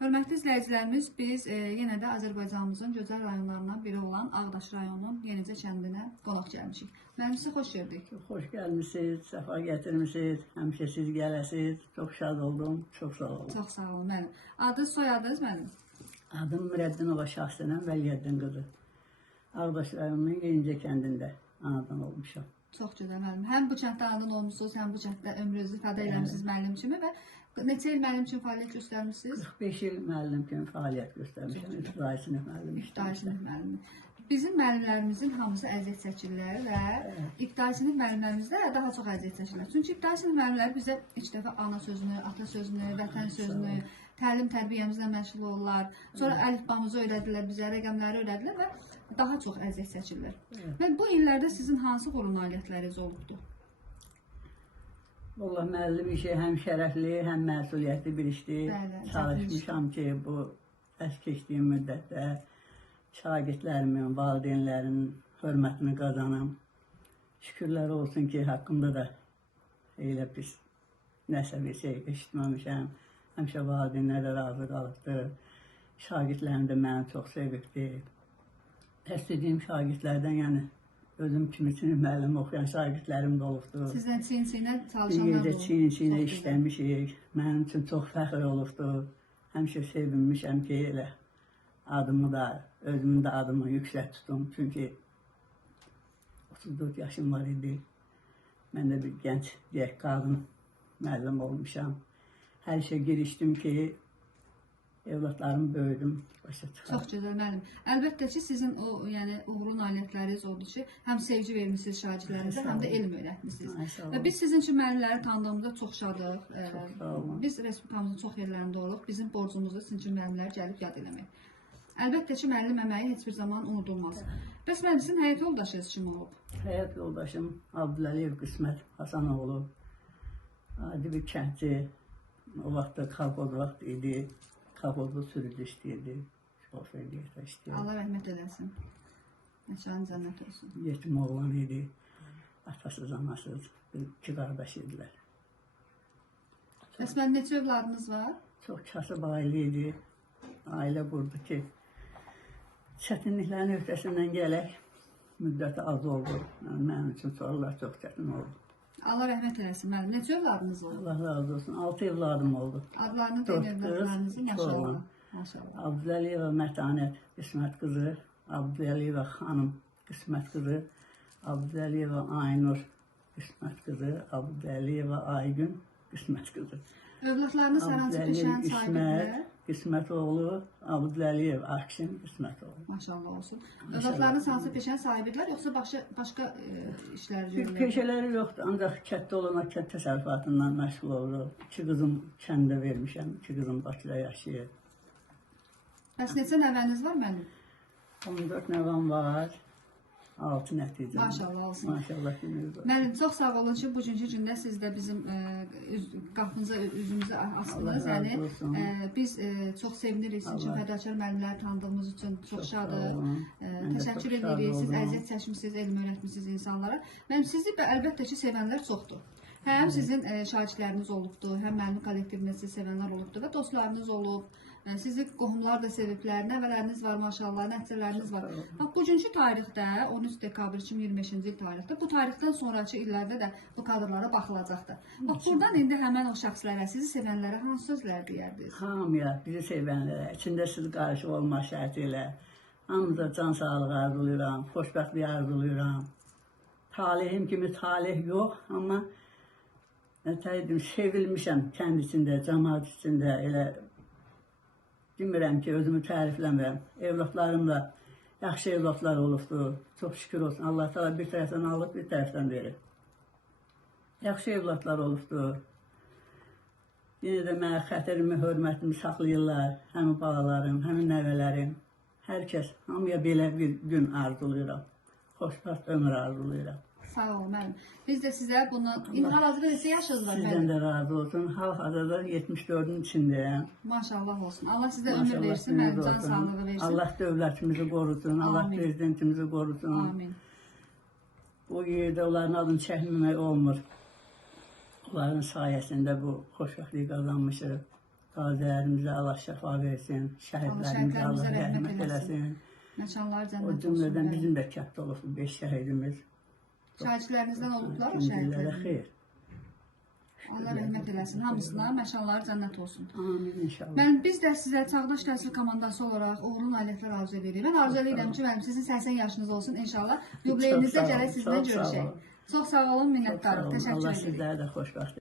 Hörmətli izləyicilərimiz, biz yenə də Azərbaycanımızın gözəl rayonlarından biri olan Ağdaş rayonunun Yenicə kəndinə qonaq gəlmişik. Mənim sizə xoş gördük. Xoş gəlmişsiniz, səfa gətirmişsiniz, həmişə siz gələsiniz. Çox şad oldum, çox sağ olun. Çox sağ olun müəllim. Adınız, soyadınız müəllim? Adım Mürəddinova Şahsənəm Vəliyyəddin qızı. Ağdaş rayonunun Yenicə kəndində anadan olmuşam. Çox gözəl müəllim. Həm bu kənddə anadan olmuşsunuz, həm bu kənddə ömrünüzü fəda eləmişsiniz müəllim kimi və neçə il müəllim kimi fəaliyyət göstərmişsiniz? 45 il müəllim kimi fəaliyyət göstərmişəm. İbtidai sinif müəllimi İbtidai sinif müəllimi. Bizim müəllimlərimizin hamısı əziyyət çəkirlər və ibtidai sinif müəllimlərimizdə daha çox əziyyət çəkirlər. Çünki ibtidai sinif müəllimləri bizə ilk dəfə ana sözünü, ata sözünü, vətən sözünü, təlim tərbiyəmizlə məşğul olurlar. Sonra əlifbamızı öyrədirlər, bizə rəqəmləri öyrədirlər və daha çox əziyyət çəkirlər. Və bu illərdə sizin hansı quru nailiyyətləriniz olubdu? Vallahi müəllim işi həm şərəfli, həm məsuliyyətli bir işdir. Çalışmışam ki, bu dərs keçdiyim müddətdə şagirdlərimin, valideynlərimin hörmətini qazanım. Şükürlər olsun ki, haqqımda da elə pis nəsə bir şey eşitməmişəm. Həmişə valideynlər də razı qalıbdır. Şagirdlərim də məni çox sevibdir. İstədiyim şagirdlərdən, yəni özüm kimi müəllim oxuyan şagirdlərim də olubdur. Sizdən çiyin-çiyinə çalışanlar Bir da yerdə olub. çiyin-çiyinə işləmişik. Mənim üçün çox fəxr olubdur. Həmişə sevinmişəm ki, elə adımı da, özümün də adımı yüksək tutum. Çünki 34 yaşım var idi. Mən də bir gənc, deyək, qadın müəllim olmuşam. Hər işə girişdim ki, evlatlarımı böyüdüm, başa çıxar. Çox gözəl müəllim. Əlbəttə ki, sizin o, yəni uğurlu nailiyyətləriniz oldu ki, həm sevgi vermisiniz şagirdlərinizə, həm də elm öyrətmisiniz. Və biz sizin üçün müəllimləri tanıdığımızda çox şadıq. Biz respublikamızın çox yerlərində oluq. Bizim borcumuzdur sizin üçün müəllimləri gəlib yad eləmək. Əlbəttə ki, müəllim əməyi heç bir zaman unudulmaz. Bəs müəllim, sizin həyat yoldaşınız kim olub? Həyat yoldaşım Abdüləliyev Qismət Hasanoğlu. Adi bir kəndçi. O vaxtda kolxoz vaxt idi. Kolxozda sürücü istəyirdi. Şoferliyə istəyirdi. Allah rəhmət eləsin. Məkanı cənnət olsun. Yetim oğlan idi. Atasız, anasız. İki qardaş idilər. Bəs mənim neçə övladınız var? Çox kasıb ailə idi. Ailə qurdu ki, çətinliklərin öhdəsindən gələk. Müddəti az oldu. Mənim üçün sorular çox çətin oldu. Allah rəhmət eləsin müəllim. Neçə övladınız oldu? Allah razı olsun. 6 evladım oldu. Adlarını deyin övladlarınızın, maşallah. Maşallah. Abdüləliyeva Mətanət Qismət qızı, Abdüləliyeva xanım Qismət qızı, Abdüləliyeva Aynur Qismət qızı, Abdüləliyeva Aygün Qismət qızı. Övladlarınız hər hansı peşənin sahibidirlər? Qismət oğlu, Abdüləliyev Akşin Qismət oğlu. Maşallah olsun. Övladlarınız hansı peşənin sahibidirlər, yoxsa başqa işlər Bir görürlər? peşələri yoxdur, ancaq kətdə olana kənd təsərrüfatından məşğul olur. 2 qızım kəndə vermişəm, 2 qızım Bakıda yaşayır. Bəs neçə nəvəniz var müəllim? 14 nəvəm var, 6 nəticəm. Maşallah olsun. Maşallah gününüz var. Müəllim, çox sağ olun ki, bugünkü gündə siz də bizim qapımıza, üzümüzü açdınız. Allah razı Yəni, olsun. biz çox sevinirik sizin üçün, fədakar müəllimləri tanıdığımız üçün çox şadıq. Təşəkkür edirik, siz əziyyət çəkmişsiniz, elm öyrətmişsiniz insanlara. Mənim sizi əlbəttə ki, sevənlər çoxdur. Həm sizin şagirdləriniz olubdur, həm müəllim kollektivində sizi sevənlər olubdur və dostlarınız olub. Sizi qohumlar da seviblər, nəvələriniz var maşallah, nəticələriniz var. Bax, bugünkü tarixdə, 13 dekabr 2025-ci il tarixdə, bu tarixdən sonraki illərdə də bu kadrlara baxılacaqdır. Bax, buradan indi həmən o şəxslərə, sizi sevənlərə hansı sözlər deyərdiniz? Hamıya, bizi sevənlərə, içində siz qarşı olmaq şərti ilə hamıza can sağlığı arzulayıram, xoşbəxtlik arzulayıram. Talihim kimi talih yox, amma sevilmişəm kənd içində, cəmaat içində, elə demirəm ki, özümü tərifləmirəm. Evlatlarım da yaxşı evlatlar olubdur. Çox şükür olsun. Allah təala bir tərəfdən alıb, bir tərəfdən verir. Yaxşı evlatlar olubdur. Yenə də mənə xətrimi, hörmətimi saxlayırlar. Həmin balalarım, həmin nəvələrim. Hər kəs, hamıya belə bir gün arzulayıram. Xoşbəxt ömür arzulayıram. Sağ olun müəllim. Biz də sizə bunu, indi hal-hazırda neçə yaşınız var Sizdən müəllim? də razı olsun. Hal-hazırda 74-ün içindəyəm. Maşallah olsun. Allah sizə ömür versin, müəllim, can sağlığı versin. Allah dövlətimizi qorusun, Allah prezidentimizi qorusun. Amin. Bu yerdə onların adını çəkməmək olmur. Onların sayəsində bu xoşbəxtliyi qazanmışıq. Qazilərimizə Allah şəfa versin, şəhidlərimizə Allah rəhmət eləsin. Məkanları O cənnət cümlədən olsun. bizim də kənddə olub 5 şəhidimiz. Şəhidlərinizdən olublar o İkincilərə şəhidlər. xeyr. Allah rəhmət eləsin. Hamısına məkanları cənnət olsun. Amin inşallah. Biz də sizə Çağdaş Təhsil komandası olaraq uğurlu nailiyyətlər arzu edirik. Mən arzu edirəm ki, mənim sizin 80 yaşınız olsun inşallah. Yubileyinizdə gələk sizinlə görüşək. Çox sağ olun, minnətdarım. Təşəkkür Allah ederim. sizlərə də xoşbəxt